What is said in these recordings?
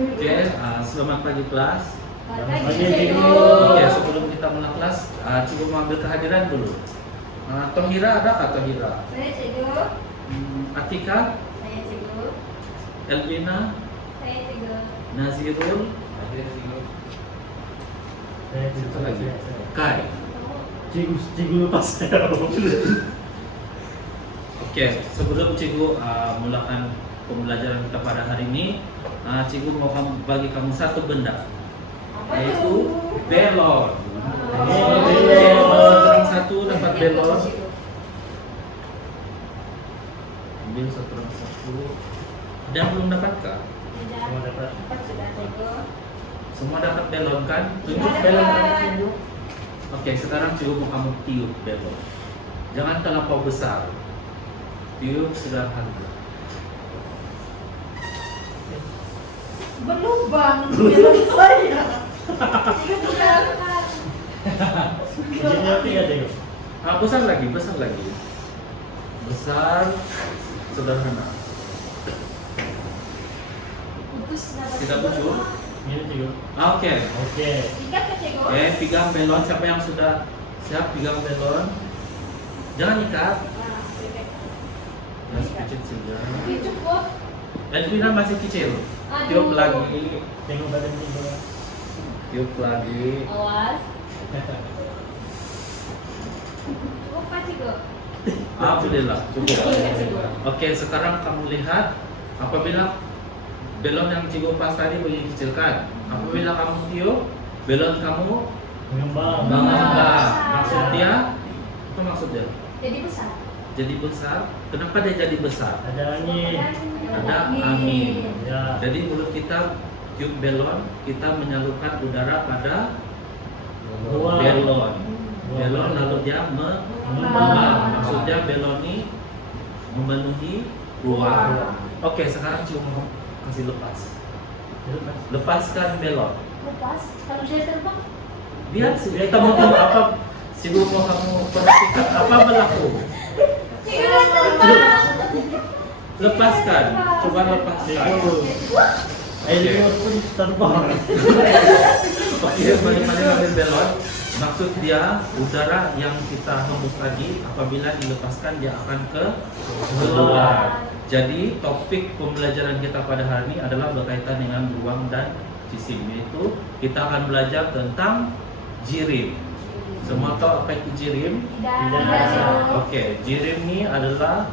Oke, selamat pagi kelas. Selamat Pagi, pagi, Cikgu. Oke, sebelum kita mulai kelas, Cikgu mau ambil kehadiran dulu. Tohira ada kah Tohira? Saya Cikgu. Atika, Saya Cikgu. Elvina, Saya Cikgu. Nazirul, satu lagi, Kai. Cikgu lupa saya. Oke, sebelum Cikgu mulakan pembelajaran kita pada hari ini, Cikgu mau bagi kamu satu benda, Apa yaitu tuh? belon. Belon. Oke, orang satu dapat belon. Ambil satu orang satu. Dan belum dapatkah? Tidak. Semua dapat. Dapat sudah Cikgu. Semua dapat belon kan? Tunjuk Dapat. belon kamu tunjuk. Oke, sekarang Cikgu mau kamu tiup belon. Jangan terlampau besar. Tiup sederhana. Berlubang belon saya. Cikgu bukan. Jadinya tiga Cikgu. Besar lagi, besar lagi. Besar, sederhana. Putus nada. Tidak muncul. Ini Cikgu. Oke. Oke. Tiga ke Cikgu. Oke, pegang belon. Siapa yang sudah siap pegang belon? Jangan ikat. Nah, tiga. Yang kecil saja. Oke, cukup. Edwina masih kecil. Aduh. Tiup lagi. Tengok badan Cikgu. Tiup lagi. Awas. Cukup Pak Cikgu. Alhamdulillah, cukup. Cukup, Cikgu. Oke, sekarang kamu lihat apabila belon yang Cikgu pas tadi begini kecil kan? Apabila kamu tiup, belon kamu Mengembang. mengembang. Maksudnya, apa maksudnya? Jadi besar. Jadi besar. Kenapa dia jadi besar? Ada angin. Ada angin. Ya. Jadi mulut kita tiup belon, kita menyalurkan udara pada Ruang. belon. Belon lalu dia mengembang. Maksudnya belon ini memenuhi ruang. Oke, sekarang cuma kasih lepas. Lepaskan belon. Lepas. Kalau dia terbang. Biar kita mau tahu apa. Sibuk mau kamu perhatikan apa berlaku. Cikgu dia terbang. Lepaskan. Coba lepaskan. Cikgu. Ayo pun terbang. Oke, balik-balik ambil belon. Maksud dia udara yang kita hembus tadi apabila dilepaskan dia akan keluar. Jadi topik pembelajaran kita pada hari ini adalah berkaitan dengan ruang dan jisim, yaitu kita akan belajar tentang jirim. Semua tahu apa itu jirim? Tidak. Tidak. Cikgu. Oke, jirim ini adalah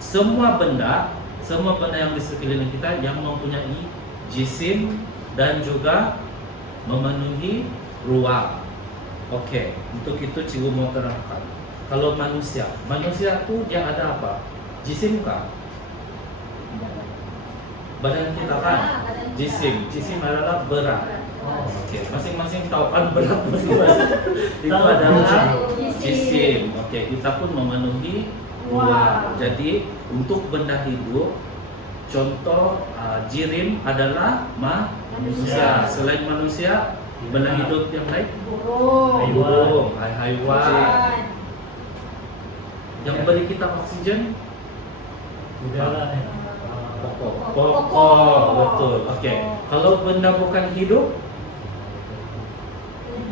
semua benda yang di sekeliling kita yang mempunyai jisim dan juga memenuhi ruang. Oke, untuk itu Cikgu mau terangkan. Kalau manusia itu dia ada apa? Jisim kah? Badan kita kan? Jisim adalah berat. Oh. Oke, masing-masing tahu kan berat masing-masing. Itu adalah jisim. Oke, kita pun memenuhi ruang. Jadi untuk benda hidup, contoh jirim adalah manusia. Selain manusia, benda hidup yang lain, Burung. burung, haiwan. Yang beri kita oksigen, Udara. pokok, betul. Oke, kalau benda bukan hidup,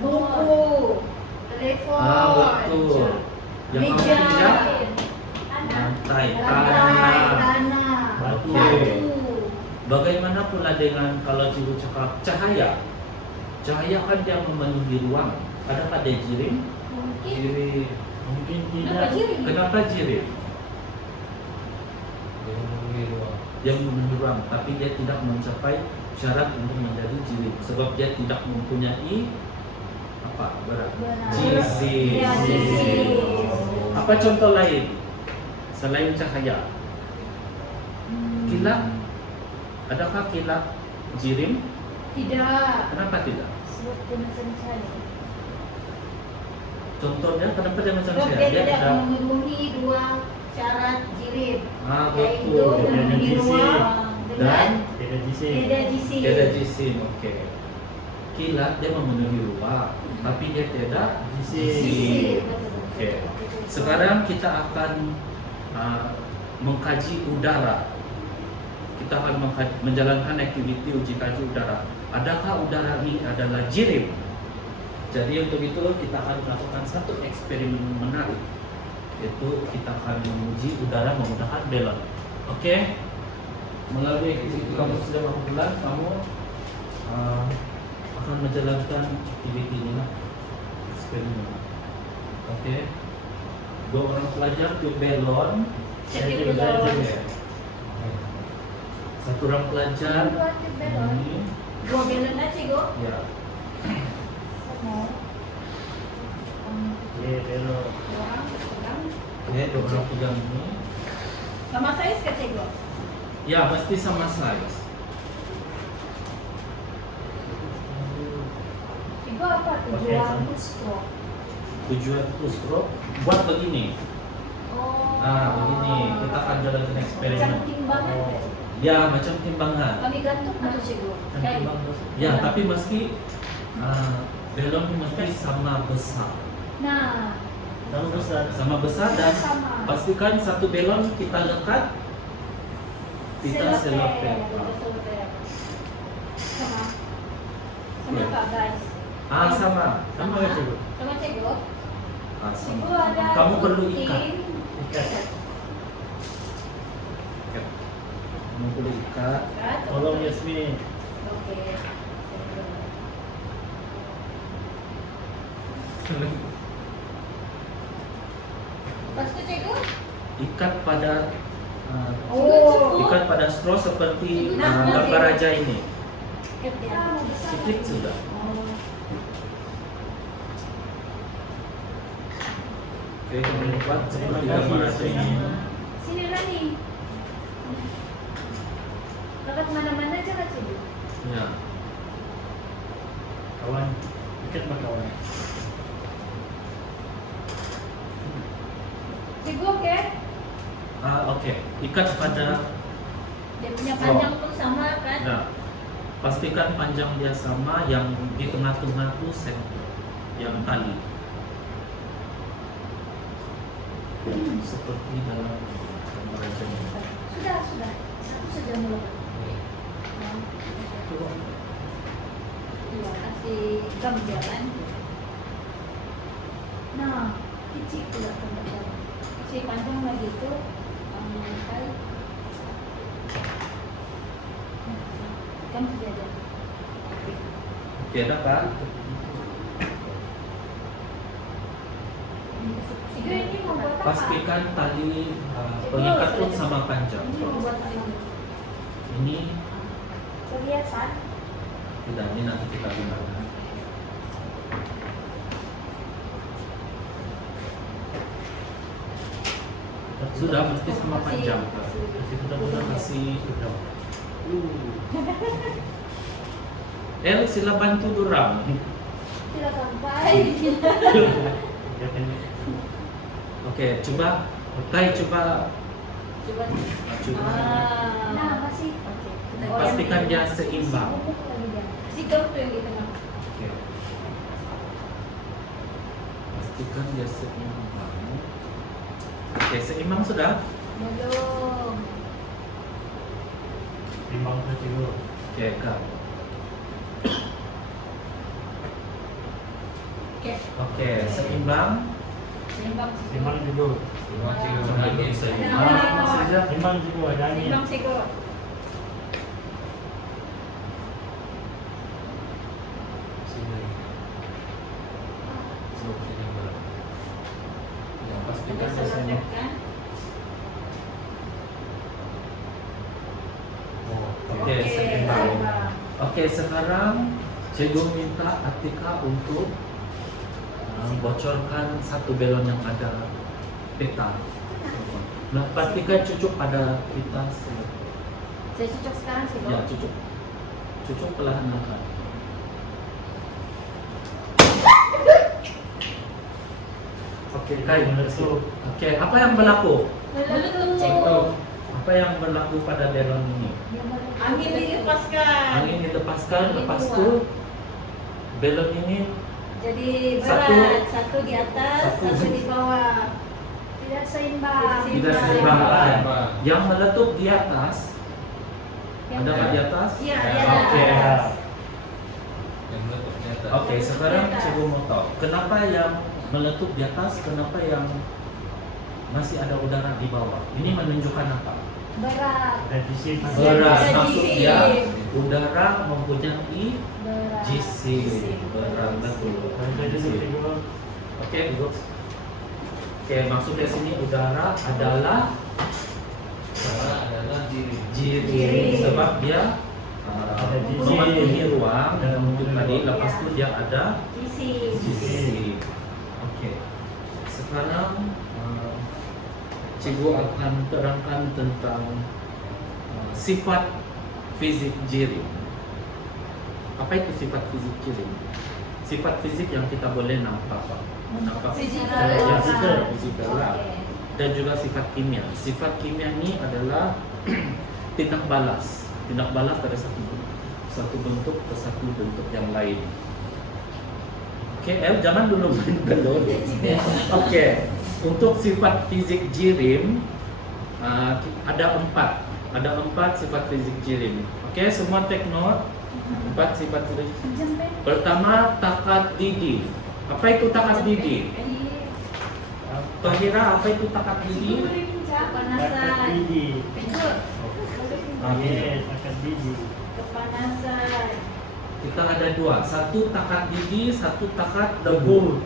Buku. Telepon. betul. Yang kamu Meja. pijak, lantai, Lantai. tanah. Tanah. Batu. Batu. Bagaimana pula dengan kalau Cikgu cakap cahaya? Cahaya kan dia memenuhi ruang. Adakah dia jirim? Mungkin. Mungkin Kenapa tidak. jirim? Kenapa jirim? Dia memenuhi ruang, tapi dia tidak mencapai syarat untuk menjadi jirim, sebab dia tidak mempunyai apa berat. Berat. Jisim. Ya, jisim. Apa contoh lain selain cahaya? Kilat. Adakah kilat jirim? Tidak. Kenapa tidak? Sebab dia macam cahaya. Contohnya kenapa dia macam Sebab cahaya? dia tidak ada memenuhi dua syarat jirim. Yaitu betul. memenuhi Jisim. ruang Dan dengan Tidak jisim. tidak jisim. Tidak jisim, oke. Kilat dia memenuhi ruang, tapi dia tidak Jisim. jisim. Oke. Sekarang kita akan mengkaji udara. kita akan menjalankan aktiviti uji kaji udara. Adakah udara ini adalah jirip? Jadi untuk itu kita akan melakukan satu eksperimen menarik, yaitu kita akan menguji udara menggunakan belon. Oke? Melalui aktiviti kamu sudah berapa bulan, kamu akan menjalankan aktiviti ini lah, eksperimen. Oke? 2 orang pelajar tiup belon. Tiup belon. Satu orang pelajar ini. 2 belon aja Cigo. Ya. Ye, belok. Oke, 2 orang pegang ini. Sama size ke Cigo? Ya, mesti sama size. Cigo apa tujuan stroke? Tujuan itu stroke buat begini. Oh. Nah, begini. Kita akan jalankan eksperimen. Macam timbangan Oh. ya? Ya, macam timbangan. Kami gantung atau Cigo? Timbang terus. Ya, tapi mesti belon ini mesti sama besar. Nah, Sama besar. Sama besar dan sama. pastikan satu belon kita lekat, kita selotip. Sama. Sama Ya. Kak guys. Sama. Sama ya, Cigo? Sama Cigo. Sama. Cigo ada Kamu perlu gunting. ikat. Ikat. Kamu perlu ikat. Ikat. Tolong Yasmin. Oke. Lepas itu Cigo? Ikat pada Oh. ikat pada straw seperti Nah, gambar raja ini. Ikat dia. Sedikit sudah. Oh. Oke, kamu buat seperti Terima kasih, gambar raja ini. Yasmin. Sini Rani. Kakak kemana-mana aja Kak Cigo? Ya. Kawan. Ikat mah kawan. Cigo oke? Oke. Ikat pada. Dia punya panjang pun sama kan? Nah, pastikan panjang dia sama, yang di tengah-tengah itu center, yang tali. Seperti dalam gambar raja ini. Sudah. Satu saja mulai. Iya, kasih gam jalan. Nah, kecil pula teman-teman. Kecil panjang lagi itu kali. Gam saja. Oke, dapat. Sigo ini mau buat apa? Pastikan tali pengikat pun sama panjang. Ini mau buat apa? Ini Perhiasan. tidak, ini nanti kita gunakan. Sudah mesti sama panjang. Kasih betul-betul. Kasih sudah. El, sila bantu dorang. Tidak sampai. Ya kan. Oke, coba. Kai coba. Coba. Coba. Nah, masih. Oke. Pastikan dia seimbang. Si gam tuh yang di tengah. Oke. Pastikan dia seimbang. Oke, seimbang sudah. Belum. Timbang tuh, Cigo. Oke, Kak. Oke. Oke, seimbang. Seimbang. Timbang Cigo. Coba ini seimbang. Nah. Saja. Timbang Cigo, ada angin. Seimbang Cigo. Ya, pastikan Ada dia seimbang. selotip kan? Oh, Oke, seimbang. seimbang. Oke, sekarang Cego minta Atika untuk bocorkan satu belon yang ada peta. Nah, pastikan cucuk pada pita. Saya cocok sekarang sih, Ya, cucuk. Cucuk perlahan-lahan. Oke, Kai. meletup. Oke, apa yang berlaku? Meletup. Apa yang berlaku pada belon ini? Angin dilepaskan. Angin dilepaskan, lepas itu belon ini Jadi Satu. berat, satu di atas, Satu. satu di bawah. Tidak seimbang. tidak seimbang. Yang meletup di atas Yang Ada nggak di atas? Iya, Ya, di oke. atas. Yang meletup di atas. Oke, sekarang coba mau tahu kenapa yang meletup di atas, kenapa yang masih ada udara di bawah? Ini menunjukkan apa? Berat. Revisi. Berat, Ada maksudnya jisim. udara mempunyai Berat. jisim. Berat, betul. Sampai dulu Jisim. cikgu. Oke, duduk. Oke, maksudnya sini udara adalah Udara adalah diri. jirim, Jirim. sebab dia Ada jisim. memenuhi ruang Dan untuk tadi, ruang. lepas itu dia ada Jisim. jisim. Oke, sekarang cikgu akan terangkan tentang sifat fisik jirim. Apa itu sifat fisik jirim? Sifat fisik yang kita boleh nampak, nampak Fisikal. fisikal lah. Dan juga sifat kimia. Sifat kimia ini adalah tindak balas. Tindak balas dari satu bentuk ke satu bentuk yang lain. Oke, jangan dulu main belon. Oke, untuk sifat fisik jirim ada empat sifat fisik jirim. Oke, semua take note. 4 sifat fisik. Pertama, takat didi. Apa itu takat didi? Kira apa itu takat didi? Akad gigi. Yes, akad gigi. Kepanasan. Kita ada dua, satu takat didi, satu takat debu.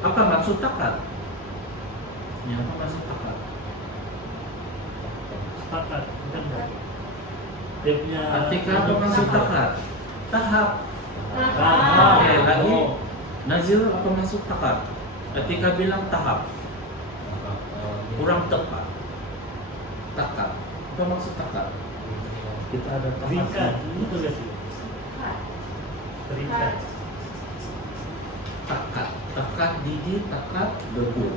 Apa maksud takat? Ya, apa maksud takat? Sepakat, bukan tak? Dia punya. Artikel apa maksud takat? Tahap. Tahap. Oke, lagi. Oh. Nazil apa maksud takat? Ketika bilang tahap, kurang tepat. Takat. Apa maksud takat? Kita ada Ringkat, takat. betul gak sih? Ringkat. Takat. Takat didi, takat debu.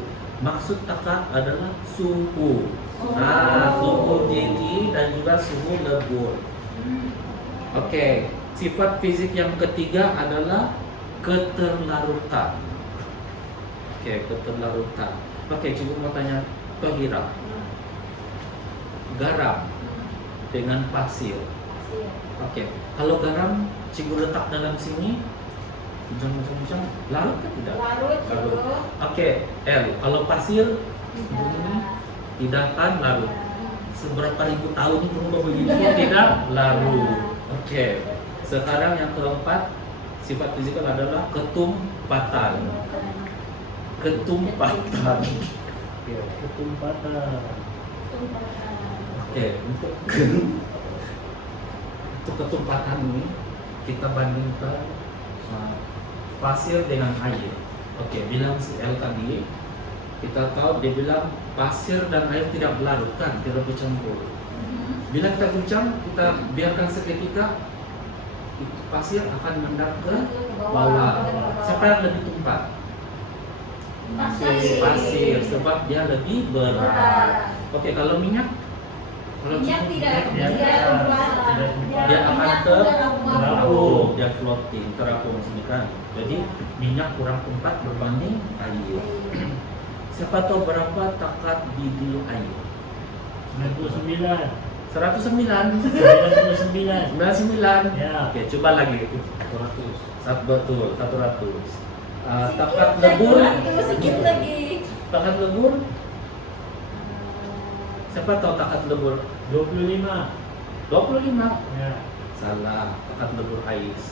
Maksud takat adalah suhu. Nah, suhu didi dan juga suhu lebur. Oke, sifat fisik yang ketiga adalah keterlarutan. Oke, keterlarutan. Oke, cikgu mau tanya Tohira. Garam dengan pasir. Oke, kalau garam cikgu letak dalam sini, macam-macam, larut kan tidak? Larut, cikgu. Oke, L. Kalau pasir begini, tidak akan larut. Seberapa ribu tahun berubah begini tidak larut. Oke, sekarang yang keempat sifat fisikal adalah ketumpatan. Ketumpatan. Ya, ketumpatan. Oke, untuk ketumpatan ini kita bandingkan pasir dengan air. Oke, bilang si L tadi, kita tahu dia bilang pasir dan air tidak berlarut kan, tidak bercampur. Bila kita guncang, kita biarkan seketika, pasir akan mendarat ke bawah. Siapa yang lebih tumpat? Pasir, sebab dia lebih berat. Oke, kalau minyak, kalau Minyak tidak, Minyak dia dia akan terapung. dia floating, terapung sini kan. Jadi minyak kurang tempat berbanding air. Siapa tahu berapa takat didi air? 99. 109. 99. 99. Ya. Oke, coba lagi. 100. Betul, 100. Takat lebur. Sedikit lagi. Takat lebur. Siapa tahu takat lebur? 25. 25. Ya. Salah, takat lebur ais.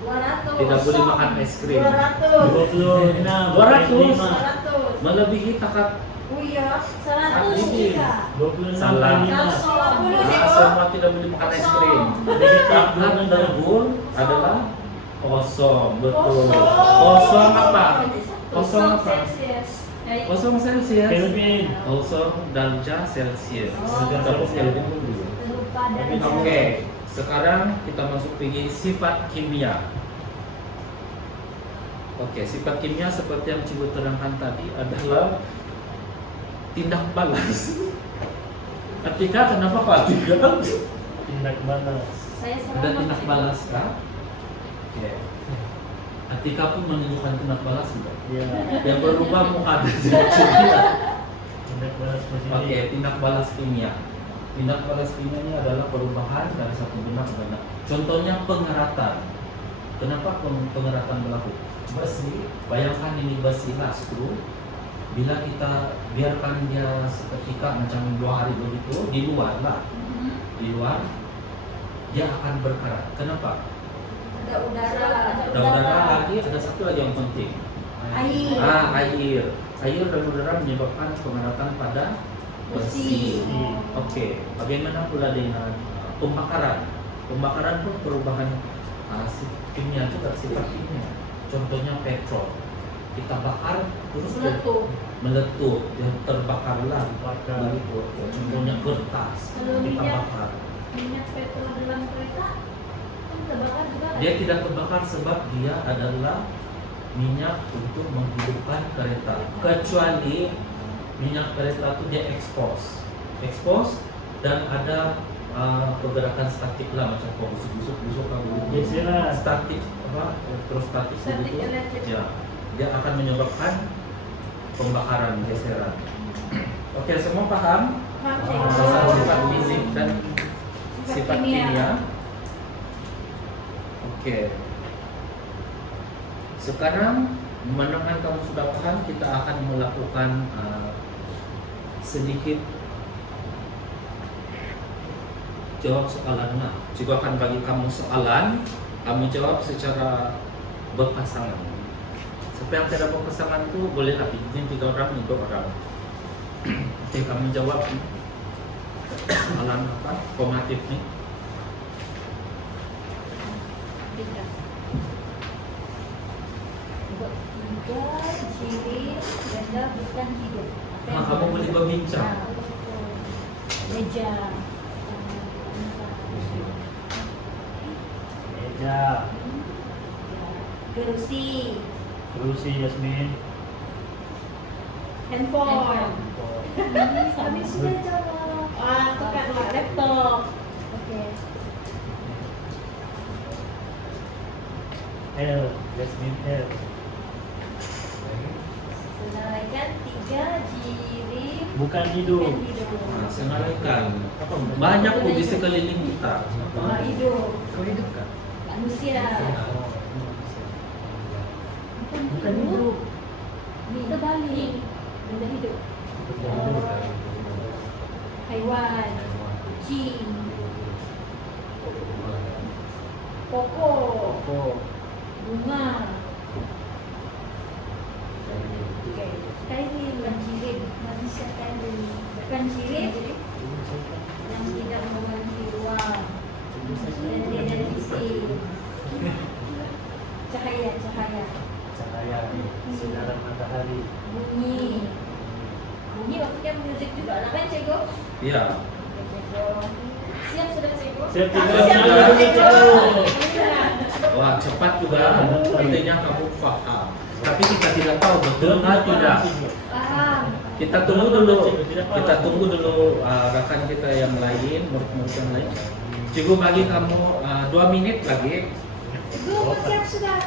200. Tidak boleh makan es krim. 26. 200. 200. Melebihi takat. Oh iya, 100 Ini. juga. 26. Salah. 120. Semua tidak boleh makan es krim. Takat lebur adalah kosong, betul. Kosong apa? Kosong apa? Kosong Celsius. Kelvin. Kosong derajat Celsius. Oh. Tapi Kelvin dulu. Lupa dari Oke, sekarang kita masuk ke sifat kimia. Oke, sifat kimia seperti yang Cikgu terangkan tadi adalah tindak balas. Ketika kenapa kok tiga? Tindak balas. Saya Ada tindak balas kah? Oke. Ketika pun menunjukkan tindak balas enggak? Ya. Yang berubah muka ada kimia. Tindak balas positif. Oke, tindak balas kimia. Tindak Palestina ini adalah perubahan dari satu benda ke benda. Contohnya pengeratan. Kenapa pengeratan berlaku? Besi, bayangkan ini besi lah, skru. Bila kita biarkan dia seketika macam 2 hari begitu di luar lah, di luar dia akan berkarat. Kenapa? Ada udara. Ada udara lagi, ada satu lagi yang penting. Air. Air. Air dan udara menyebabkan pengeratan pada besi. Oke, bagaimana pula dengan pembakaran? Pembakaran pun perubahan kimia juga, sifat kimia. Contohnya petrol, kita bakar terus dia meletup, dia terbakarlah. Begitu. Contohnya kertas, Kalau kita minyak- bakar. Minyak petrol dalam kereta kan terbakar juga. Dia tidak terbakar sebab dia adalah minyak untuk menghidupkan kereta. Kecuali minyak kereta itu dia expose dan ada pergerakan statik lah, macam kau busuk-busuk kamu Geseran. statik apa elektrostatik Statik begitu. elektrik. Ya, dia akan menyebabkan pembakaran, geseran. Oke, semua paham masalah sifat fisik dan sifat kimia. Oke. Sekarang mendengar kamu sudah paham, kita akan melakukan sedikit jawab soalan. Nah, juga akan bagi kamu soalan, kamu jawab secara berpasangan. Siapa yang tidak berpasangan itu bolehlah bikin 3 orang, 2 orang. Oke, kamu jawab soalan apa? Formatif nih. Tiga ciri benda bukan hidup. Apa yang Kamu boleh berbincang. Meja. Meja. Kerusi. Kerusi Yasmin. Handphone. Kami sudah jawab. Tekan laptop. Oke. L. Yasmin L. Senaraikan 3 ciri Bukan hidup. bukan hidup. Senaraikan. Banyak kok di sekeliling kita. Hidup. Hidup kan? Manusia. Bukan hidup. Itu balik. Benda hidup. Haiwan. Kucing. Pokok. Oh. Bunga. Kaili bukan sirip. Manusia kaili. Bukan sirip yang tidak memiliki ruang dan tidak visi. Cahaya. Cahaya. Sinaran matahari. Bunyi. Bunyi maksudnya musik juga lah kan Ceko? Iya. Siap sudah Ceko? Siap, Kamu Ceko. siap sudah, Ceko? Wah, cepat juga. Artinya kamu paham. Tapi kita tidak tahu betul atau tidak. Paham. Kita tunggu dulu. Rekan kita yang lain, murid-murid yang lain. Cikgu bagi kamu 2 menit lagi. Ceko siap sudah.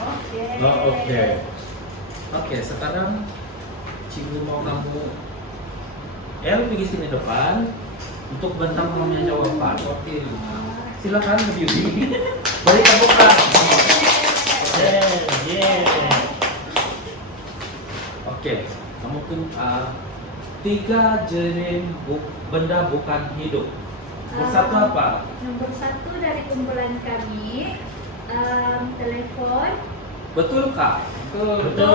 Oke. Oh, oke. Oke, sekarang Cikgu mau kamu pergi sini depan untuk bentang punya jawaban. Oke. Silakan berdiri. Balik ke buka. Oke, kamu pun 3 jenis benda bukan hidup. Bersatu apa? Nomor 1 dari kumpulan kami, telepon, Betul kak? Betul.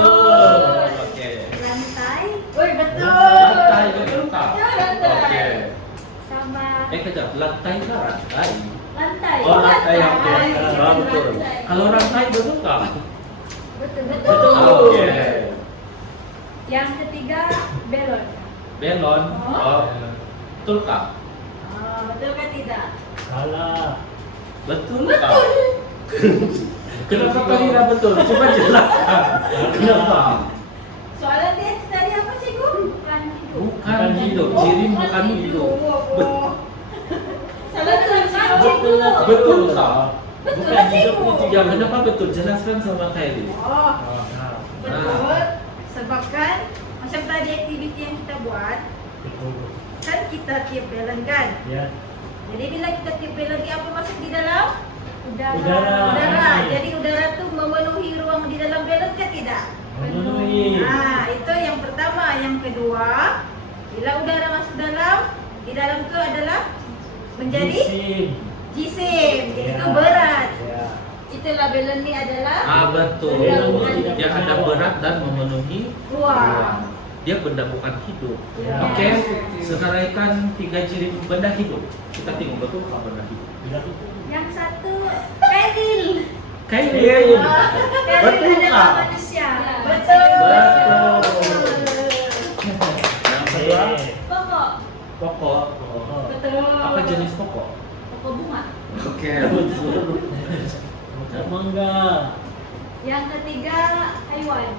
Oke. rantai. Woi betul. Lantai betul kak? Ya, lantai. Oke. Sama Kejap, lantai ke rantai? lantai. Oh, lantai, oke. Lantai. Ah, betul. Lantai. Kalau rantai betul kak? Betul. Oke. Yang ketiga belon. Belon? Oh, betul kak? Betul kan tidak? Salah. Betul kak? Kenapa kau kira betul? Coba jelaskan. Kenapa? Soalnya dia tadi apa sih Gu? Bukan hidup. Bukan hidup, ciri bukan hidup. Salah kan? Betul. Betul kak? Betul Bukan kan, hidup Cikgu? itu. Ya, kenapa betul? Jelaskan sama Kylie. Oh, Nah, betul. Sebab kan macam tadi aktiviti yang kita buat, betul. kan kita tiup belen kan. Ya. Jadi bila kita tiup belen ini apa masuk di dalam? Udara. Udara. Jadi udara tuh memenuhi ruang di dalam belen ke tidak? Memenuhi. Nah, itu yang pertama. Yang kedua, bila udara masuk di dalam itu adalah menjadi Jisim. jisim, Ya. itu berat. Ya. Itulah belen ini adalah Betul. Belen Dia ada berat dan memenuhi ruang. dia benda bukan hidup. Ya. Oke, senaraikan 3 ciri benda hidup. Kita tengok betul apa benda hidup. Tidak itu. Yang satu, keril. Kain. Keril Betul adalah kah? manusia. Betul. Yang kedua, Pokok. pokok. Betul. Apa jenis pokok? Pokok bunga. Oke. Mangga. Yang ketiga, hewan.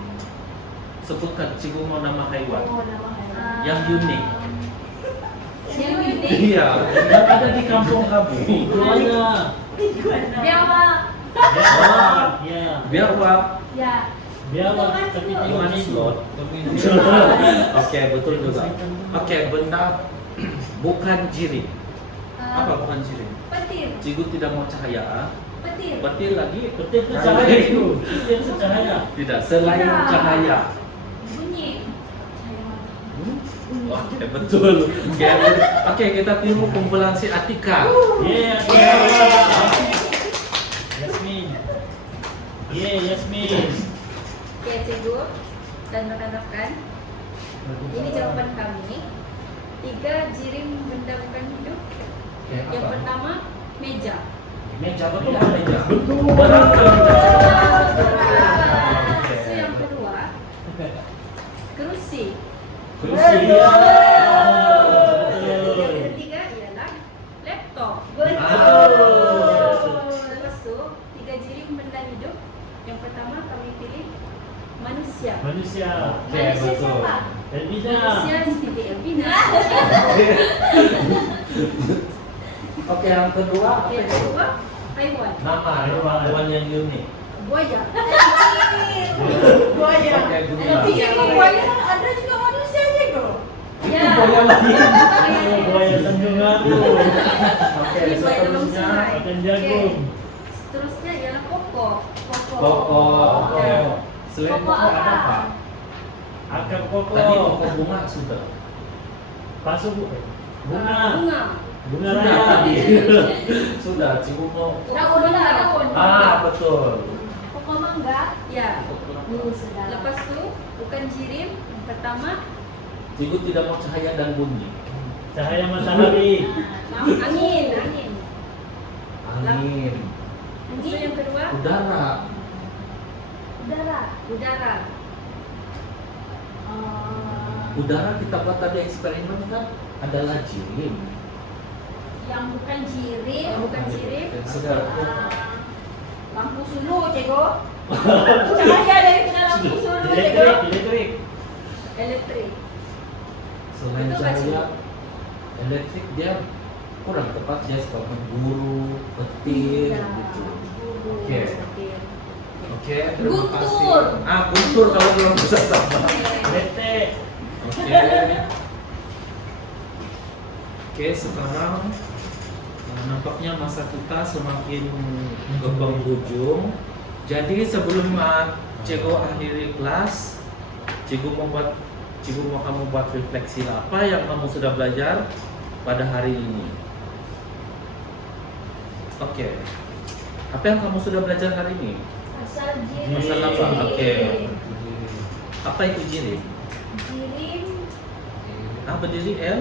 Sebutkan cikgu mau nama haiwan. Nama hewan. Yang unik. Yang unik. Iya, yang ada di kampung kamu. Iguana. Biawak. Biawak. Ya. Biawak. Ya. Biawak tapi di Iman mana slot. Oke, betul juga. Oke, benda bukan jiring. Apa bukan jiring? Petir. Cikgu tidak mau cahaya. Petir. Petir lagi. Petir itu cahaya itu. Petir itu cahaya. Tidak, selain Tidak. cahaya. Bunyi. Oke, betul. Oke, kita tunggu kumpulan si Atika. Yeah, Yasmin. Yeah, Yasmin. Oke, cikgu dan rekan-rekan. Ini jawaban kami. 3 jirim benda bukan hidup. Yang pertama, meja. Meja betul kan meja? Betul. Berat kan meja? So, yang kedua, kerusi. Kursi. Ya. Yang ketiga ialah laptop. Lepas tu, 3 jirim benda hidup. Yang pertama kami pilih manusia. Manusia. Oke, betul. Elvina. Manusia seperti Elvina. Oke, yang kedua apa Yang itu? kedua, hewan. Nama hewan yang unik. Buaya. Buaya. Oke, gula. Cikgu, buaya ada juga manusia cikgu. Ya. Buaya lagi. Oh, buaya Tanjungan. Oke, Ini buaya dalam seterusnya sungai. Makan jagung. Oke. Seterusnya ialah pokok. pokok. Oke. Selain Pokok pokok ada apa? apa? Akar pokok. Tadi pokok bunga sudah. Pasu bunga. Bunga. Bunga Sudah raya. tadi. Sudah, cikgu mau. Daun. Betul. Pokok mangga. Ya. Lepas tu bukan jirim. Yang pertama Cikgu tidak mau cahaya dan bunyi. Cahaya matahari. angin. Angin. So, yang kedua Udara. udara. Udara kita buat tadi eksperimen kan adalah jirim. Yang bukan jirim. Sudah. Lampu sulu cikgu. Cahaya dari lampu sulu cikgu. Elektrik. Elektrik. Selain Betul, cahaya, Pak, elektrik dia kurang tepat, dia suka memburu, petir gitu. Oke. Oke, terima kasih. Guntur. Guntur kalau belum bisa sama. Bete. Oke. Oke, sekarang nampaknya masa kita semakin ke penghujung. Jadi sebelum cikgu akhiri kelas, cikgu mau kamu buat refleksi apa yang kamu sudah belajar pada hari ini. Oke. Apa yang kamu sudah belajar hari ini? Asal jirim. Asal apa? Oke. Apa itu jirim? Jirim. Berdiri L?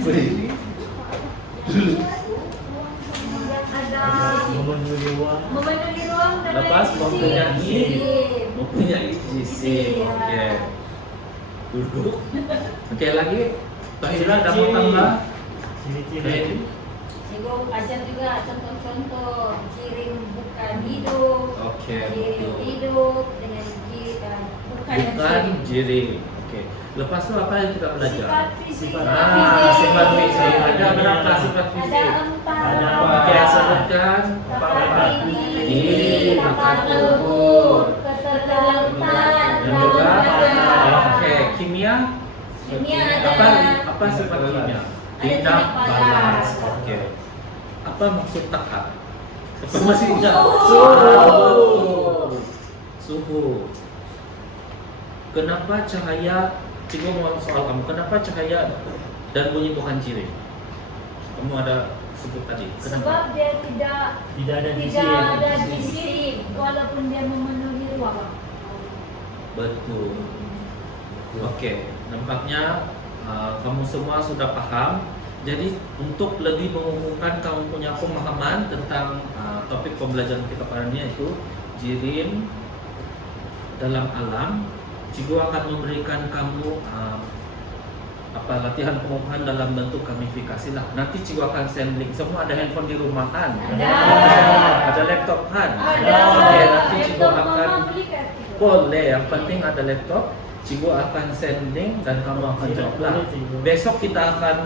Berdiri. Ada Memenuhi ruang. memenuhi ruang dan Lepas lain jisim. mempunyai jisim. Oke. Duduk. Oke, lagi. Tahira ada mau tambah? Ciri-ciri. Cikgu ajar juga contoh-contoh jirim bukan hidup. Oke, Jirim betul. hidup dengan jirim bukan Bukan jirim. jirim. Oke. Lepas itu apa yang kita belajar? Sifat fisik. Sifat fisik. Ada berapa sifat Ada fisik? 4. Ada Oke, sebutkan. Tata tinggi, Tata tata tubuh. tubuh, keterlautan, Yang juga. olahraga. Oke, kimia. Kimia Apa? ada Apa sifat Balas. kimia? Ada Tindak tindak balas. balas. Oke. Apa maksud taka? Masih tidak. Suhu. Suhu. Kenapa cahaya? Cikgu mau soal kamu. Kenapa cahaya dan bunyi bukan ciri? Kamu ada sebut tadi. Sebab Kenapa? dia tidak Tidak ada di tidak sini. ada di sini walaupun dia memenuhi ruang. Betul. Oke, nampaknya kamu semua sudah paham. Jadi untuk lebih mengukuhkan kamu punya pemahaman tentang topik pembelajaran kita pada ini yaitu jirim dalam alam, cikgu akan memberikan kamu latihan pengukuhan dalam bentuk gamifikasi lah. Nanti cikgu akan send link. Semua ada handphone di rumah kan? Ada. Ada laptop kan? Ada. Oke, nanti cikgu Laptop akan mama belikan. boleh. Yang penting ada laptop. Cikgu akan send link dan kamu akan Tidak jawab lah. boleh, cikgu. Besok kita akan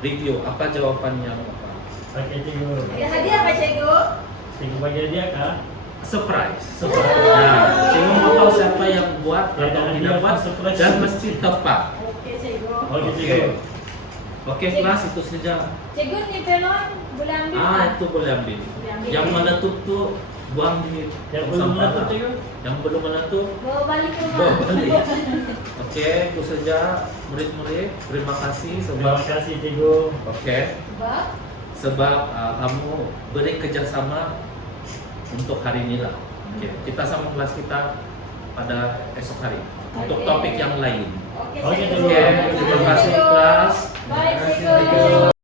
review apa jawabannya. Pakai cikgu. Ada hadiah apa cikgu? Cikgu bagi dia kah? Surprise. Surprise. Nah, cikgu mau tahu siapa yang buat Ya, atau jangan tidak dia buat surprise. dan mesti tepat. Oke cikgu. Oke, Oke. cikgu. Oke, kelas itu saja. Cikgu ni pelon boleh ambil tak? Itu boleh ambil. Boleh ambil. Yang meletup tuh buang di Yang belum sampah meletup, lah. cikgu? Yang belum meletup Bawa balik ke rumah. bawa balik. Oke, itu saja murid-murid. Terima kasih Terima sebab kasih, cikgu. oke. Sebab Sebab kamu beri kerjasama untuk hari ini lah. Oke, kita sama kelas kita pada esok hari untuk Oke. topik yang lain. Oke Oke, cikgu. Oke, terima kasih kelas. Baik Terima kasih, cikgu. cikgu.